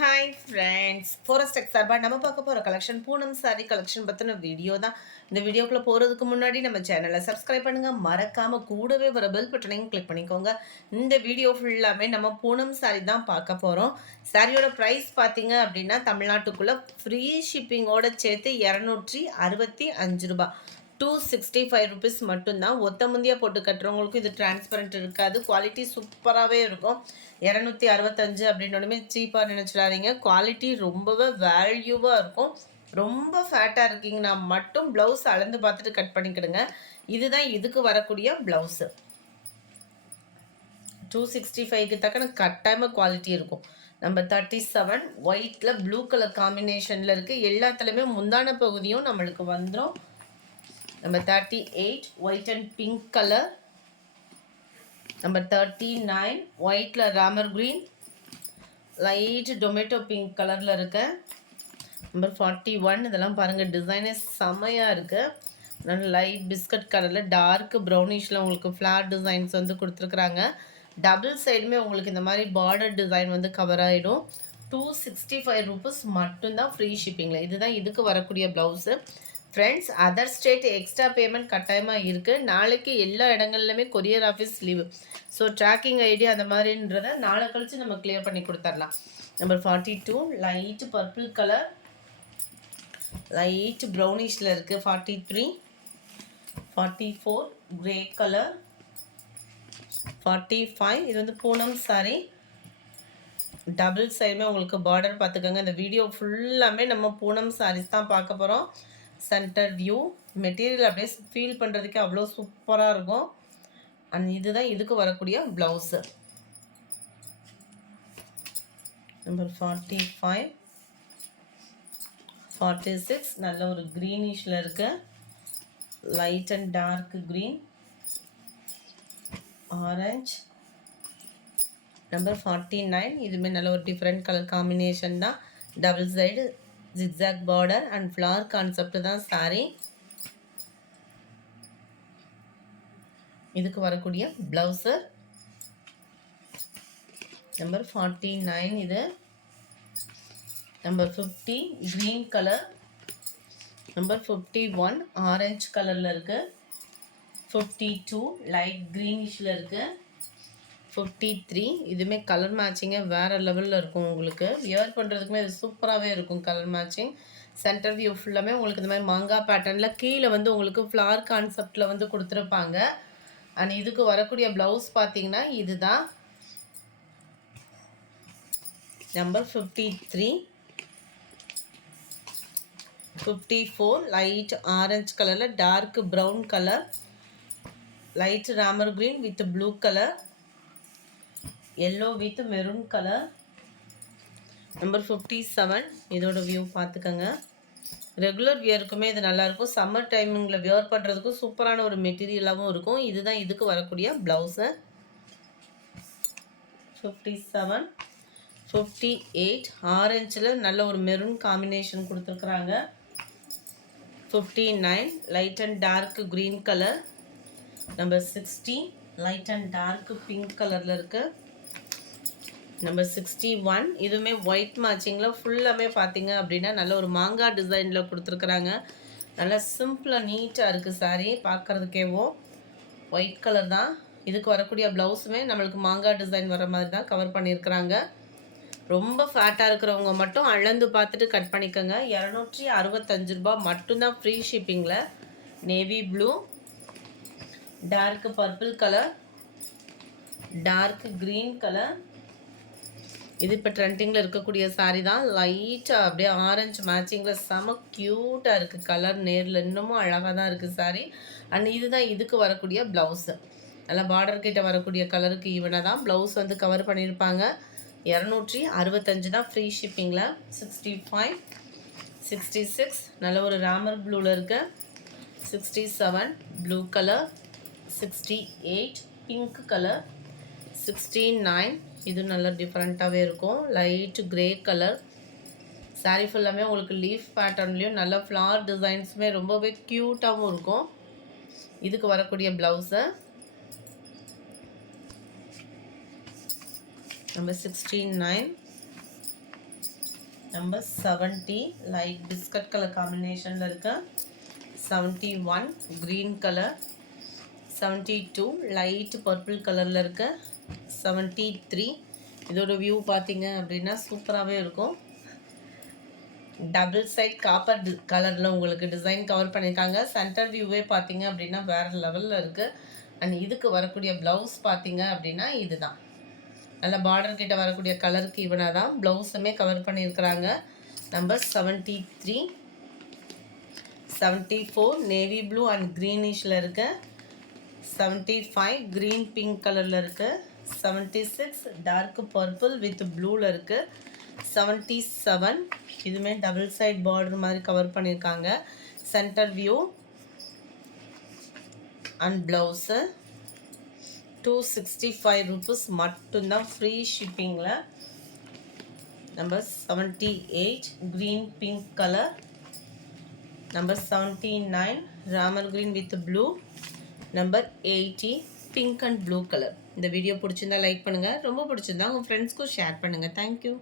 Hi friends, forest tech சார்பாக நம்ம பார்க்க போகிற கலெக்ஷன் பூனம் சாரி கலெக்ஷன் பற்றின வீடியோ தான். இந்த வீடியோக்குள்ளே போகிறதுக்கு முன்னாடி நம்ம சேனலை சப்ஸ்கிரைப் பண்ணுங்கள், மறக்காமல் கூடவே வர பெல் பட்டனையும் கிளிக் பண்ணிக்கோங்க. இந்த வீடியோ ஃபுல்லாமே நம்ம பூனம் சாரி தான் பார்க்க போகிறோம். சாரியோட ப்ரைஸ் பார்த்தீங்க அப்படின்னா தமிழ்நாட்டுக்குள்ளே ஃப்ரீ ஷிப்பிங்கோடு சேர்த்து 265 ரூபா, 265 ருபீஸ் மட்டும்தான். ஒத்த முந்தியாக போட்டு கட்டுறவங்களுக்கும் இது டிரான்ஸ்பரண்ட் இருக்காது, குவாலிட்டி சூப்பராகவே இருக்கும். 265 அப்படின்னோடனே சீப்பாக நினச்சிடாதீங்க, குவாலிட்டி ரொம்பவே வேல்யூவாக இருக்கும். ரொம்ப ஃபேட்டாக இருக்கீங்கன்னா மட்டும் ப்ளவுஸ் அளந்து பார்த்துட்டு கட் பண்ணிக்கிடுங்க. இதுதான் இதுக்கு வரக்கூடிய ப்ளவுஸு. 265க்கு தக்கன கட்டாயமாக குவாலிட்டி இருக்கும். நம்ம 37 ஒயிட்டில் ப்ளூ கலர் காம்பினேஷனில் இருக்குது. எல்லாத்துலேயுமே முந்தான பகுதியும் நம்மளுக்கு வந்துடும். நம்ம 38 white and pink colour. Number 39 ஒயிட்டில் Ramar green, light tomato pink கலரில் இருக்கு. நம்பர் 41 இதெல்லாம் பாருங்கள், டிசைனே செமையாக இருக்குது. நல்ல லைட் பிஸ்கட் கலரில் டார்க் ப்ரௌனிஷில் உங்களுக்கு ஃப்ளார் டிசைன்ஸ் வந்து கொடுத்துருக்குறாங்க. டபுள் சைடுமே உங்களுக்கு இந்த மாதிரி பார்டர் டிசைன் வந்து கவர் ஆகிடும். 265 ருபீஸ் மட்டும்தான் ஃப்ரீ ஷிப்பிங்கில். இதுதான் இதுக்கு வரக்கூடிய blouse. Friends, other state extra payment கட்டாயமாக இருக்குது. நாளைக்கு எல்லா இடங்கள்லையுமே courier office leave. So tracking ID அந்த மாதிரின்றதை நாளை கழித்து நம்ம கிளியர் பண்ணி கொடுத்துர்லாம். Number 42 light purple colour, light ப்ரௌனிஷில் இருக்குது. 43 44 கிரே கலர், 45 இது வந்து பூனம் சாரி. டபுள் சைடுமே உங்களுக்கு பார்டர் பார்த்துக்கோங்க. இந்த வீடியோ ஃபுல்லாமே நம்ம பூனம் சாரீஸ் தான் பார்க்க போகிறோம். சென்டர் வியூ மெட்டீரியல் அப்படியே ஃபீல் பண்ணுறதுக்கு அவ்வளோ சூப்பராக இருக்கும். அண்ட் இதுதான் இதுக்கு வரக்கூடிய ப்ளவுஸு. நம்பர் 45 46 நல்ல ஒரு க்ரீனிஷில் இருக்கு. Light and dark green, orange. Number 49 இதுவுமே நல்ல ஒரு டிஃப்ரெண்ட் கலர் காம்பினேஷன் தான். Double side zigzag border and flower concept தான் சாரி. இதுக்கு வரக்கூடிய ப்ளவுஸு. நம்பர் 49 இது. Number 50 green colour. Number 51 orange கலரில் இருக்குது. 52 லைட் க்ரீனிஷில் இருக்குது. 53 இதுவுமே கலர் மேட்சிங்கே வேறு லெவலில் இருக்கும். உங்களுக்கு வியர் பண்ணுறதுக்குமே இது சூப்பராகவே இருக்கும் கலர் மேட்சிங். சென்டர் வியூ ஃபுல்லாமே உங்களுக்கு இந்த மாதிரி மாங்காய் பேட்டர்னில் கீழே வந்து உங்களுக்கு ஃப்ளார் கான்செப்டில் வந்து கொடுத்துருப்பாங்க. அண்ட் இதுக்கு வரக்கூடிய ப்ளவுஸ் பார்த்தீங்கன்னா இதுதான். நம்பர் 53 54 லைட் ஆரஞ்ச் கலரில் dark brown colour, light Ramar green with blue colour, yellow with maroon colour. Number 57 இதோட வியூ பார்த்துக்கோங்க. ரெகுலர் வியருக்குமே இது நல்லாயிருக்கும். சம்மர் டைமிங்கில் வியர் பண்ணுறதுக்கும் சூப்பரான ஒரு மெட்டீரியலாகவும் இருக்கும். இதுதான் இதுக்கு வரக்கூடிய ப்ளவுஸு. 57 58 ஆரஞ்சில் நல்ல ஒரு மெரூன் காம்பினேஷன் கொடுத்துருக்குறாங்க. 59 light and dark green colour. Number 60 light and dark pink கலரில் இருக்குது. நம்பர் 61 இதுவுமே ஒயிட் மேட்சிங்கில் ஃபுல்லாமே பார்த்தீங்க அப்படின்னா நல்ல ஒரு மாங்காய் டிசைனில் கொடுத்துருக்குறாங்க. நல்லா சிம்பிளாக நீட்டாக இருக்குது சாரீ பார்க்குறதுக்கேவோ. ஒயிட் கலர் தான். இதுக்கு வரக்கூடிய ப்ளவுஸுமே நம்மளுக்கு மாங்காய் டிசைன் வர மாதிரி தான் கவர் பண்ணியிருக்கிறாங்க. ரொம்ப ஃபேட்டாக இருக்கிறவங்க மட்டும் அளந்து பார்த்துட்டு கட் பண்ணிக்கோங்க. 265 ரூபா மட்டும்தான் ஃப்ரீ ஷிப்பிங்கில். Navy blue, dark purple colour, dark green colour. இது இப்போ ட்ரெண்டிங்கில் இருக்கக்கூடிய சாரீ தான். லைட்டாக அப்படியே ஆரஞ்சு மேட்சிங்கில் செம க்யூட்டாக இருக்குது கலர். நேரில் இன்னமும் அழகாக தான் இருக்குது சாரீ. அண்ட் இதுதான் இதுக்கு வரக்கூடிய ப்ளவுஸு. நல்லா பார்டர் கிட்ட வரக்கூடிய கலருக்கு ஈவனாக தான் ப்ளவுஸ் வந்து கவர் பண்ணியிருப்பாங்க. 265 தான் ஃப்ரீ ஷிப்பிங்கில். 65 66 நல்ல ஒரு ராமர் ப்ளூவில் இருக்குது. 67 ப்ளூ கலர், 68 பிங்க் கலர், 69 இது நல்லா டிஃப்ரெண்ட்டாகவே இருக்கும். Light grey colour. சாரீ ஃபுல்லாமே உங்களுக்கு லீஃப் பேட்டர்ன்லேயும் நல்ல ஃப்ளார் டிசைன்ஸுமே ரொம்பவே க்யூட்டாகவும் இருக்கும். இதுக்கு வரக்கூடிய ப்ளவுஸை. Number 69 number 70 light biscuit colour காம்பினேஷனில் இருக்கு. 71 க்ரீன் கலர். 72 லைட் பர்பிள் கலரில் இருக்கு. 73 இதோட வியூ பார்த்தீங்க அப்படின்னா சூப்பராகவே இருக்கும். டபுள் சைட் காப்பர் கலரில் உங்களுக்கு டிசைன் கவர் பண்ணியிருக்காங்க. சென்டர் வியூவே பார்த்தீங்க அப்படின்னா வேறு லெவலில் இருக்குது. அண்ட் இதுக்கு வரக்கூடிய ப்ளவுஸ் பார்த்தீங்க அப்படின்னா இதுதான். நல்ல பார்டர் கிட்ட வரக்கூடிய கலருக்கு இவனாக தான் ப்ளவுஸுமே கவர் பண்ணியிருக்கிறாங்க. நம்பர் 73. 74 நேவி ப்ளூ அண்ட் க்ரீனிஷில் இருக்கு. 75 க்ரீன் பிங்க் கலரில் இருக்குது. 76 டார்க் பர்பிள் வித் ப்ளூவில் இருக்குது. 77 இதுவுமே டபுள் சைட் பார்டர் மாதிரி கவர் பண்ணியிருக்காங்க. Centre view and blouse 265 rupees மட்டும்தான் ஃப்ரீ ஷிப்பிங்கில். Number 78 green pink colour. Number 79 Ramar green with blue. Number 80 pink and blue colour. இந்த வீடியோ பிடிச்சிருந்தா லைக் பண்ணுங்கள். ரொம்ப பிடிச்சிருந்தா உங்கள் ஃப்ரெண்ட்ஸ்க்கும் ஷேர் பண்ணுங்கள். தேங்க்யூ.